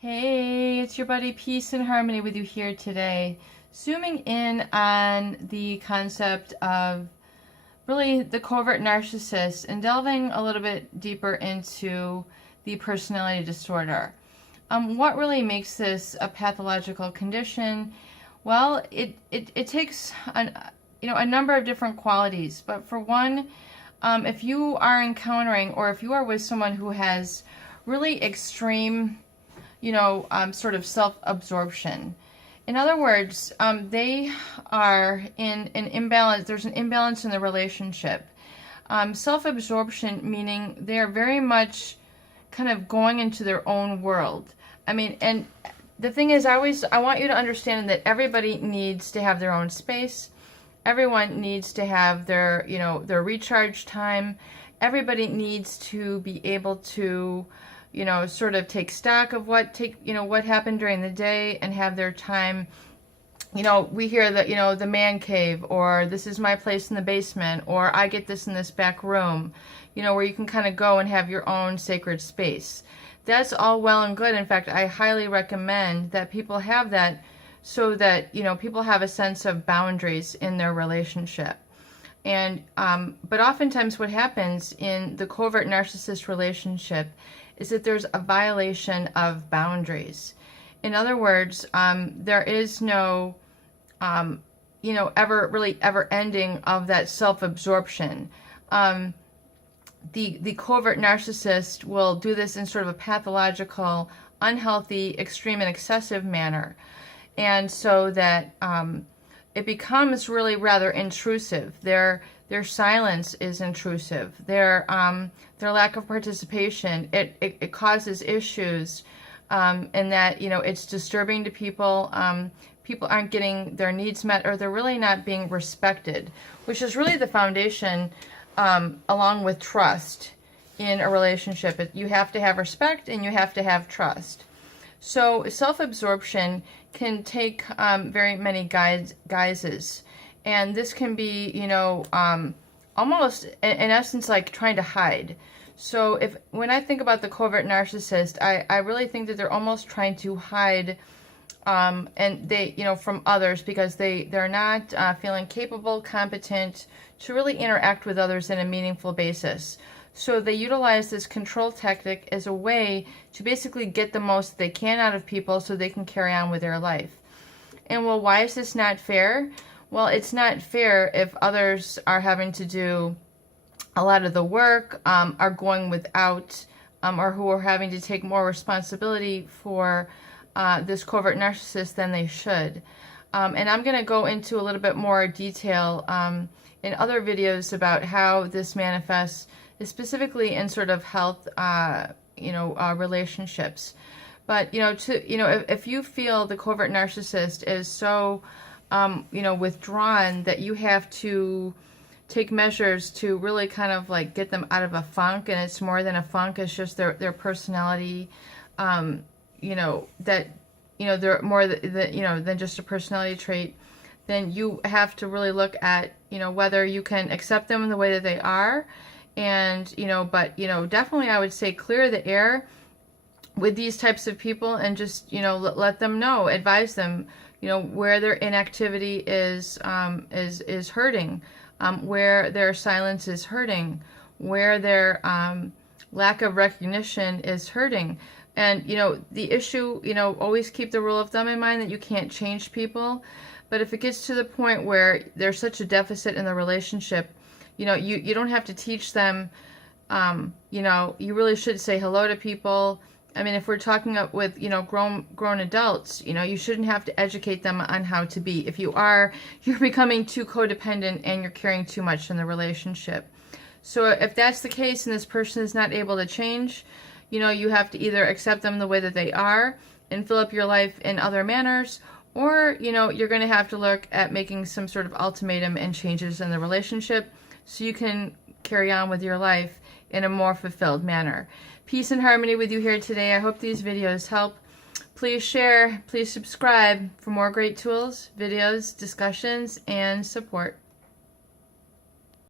Hey, it's your buddy Peace and Harmony with you here today, zooming in on the concept of really the covert narcissist and delving a little bit deeper into the personality disorder. What really makes this a pathological condition? Well, it takes a number of different qualities, but for one, if you are encountering or if you are with someone who has really extreme sort of self-absorption. In other words, they are in an imbalance. There's an imbalance in the relationship. Self-absorption meaning they're very much kind of going into their own world. I mean, and the thing is, I want you to understand that everybody needs to have their own space. Everyone needs to have their recharge time. Everybody needs to be able to sort of take stock of what happened during the day and have their time. We hear that, the man cave, or this is my place in the basement, or I get this in this back room, where you can kind of go and have your own sacred space. That's all well and good. In fact, I highly recommend that people have that so that, people have a sense of boundaries in their relationship. And, but oftentimes what happens in the covert narcissist relationship is that there's a violation of boundaries. In other words, there is no, ever ending of that self-absorption. The covert narcissist will do this in sort of a pathological, unhealthy, extreme, and excessive manner. And so that it becomes really rather intrusive. Their silence is intrusive. Their lack of participation, it causes issues, and that it's disturbing to people. People aren't getting their needs met, or they're really not being respected, which is really the foundation, along with trust in a relationship. You have to have respect and you have to have trust. So self-absorption can take very many guises. And this can be, almost in essence like trying to hide. So when I think about the covert narcissist, I really think that they're almost trying to hide and they, from others, because they're not feeling capable, competent to really interact with others in a meaningful basis. So they utilize this control tactic as a way to basically get the most they can out of people so they can carry on with their life. And well, why is this not fair? Well, it's not fair if others are having to do a lot of the work, are going without, or who are having to take more responsibility for this covert narcissist than they should. And I'm going to go into a little bit more detail in other videos about how this manifests, specifically in sort of health, relationships. But, if you feel the covert narcissist is so, withdrawn that you have to take measures to really kind of like get them out of a funk, and it's more than a funk, it's just their personality, that, they're more than just a personality trait, then you have to really look at, whether you can accept them in the way that they are. And, but, definitely I would say clear the air with these types of people and just, let them know, advise them, where their inactivity is hurting, where their silence is hurting, where their lack of recognition is hurting. And, the issue, always keep the rule of thumb in mind that you can't change people. But if it gets to the point where there's such a deficit in the relationship, you don't have to teach them, you really should say hello to people. I mean, if we're talking with, grown adults, you shouldn't have to educate them on how to be. If you are, you're becoming too codependent and you're carrying too much in the relationship. So if that's the case and this person is not able to change, you have to either accept them the way that they are and fill up your life in other manners, or, you're going to have to look at making some sort of ultimatum and changes in the relationship so you can carry on with your life in a more fulfilled manner. Peace and harmony with you here today. I hope these videos help. Please share, please subscribe for more great tools, videos, discussions, and support.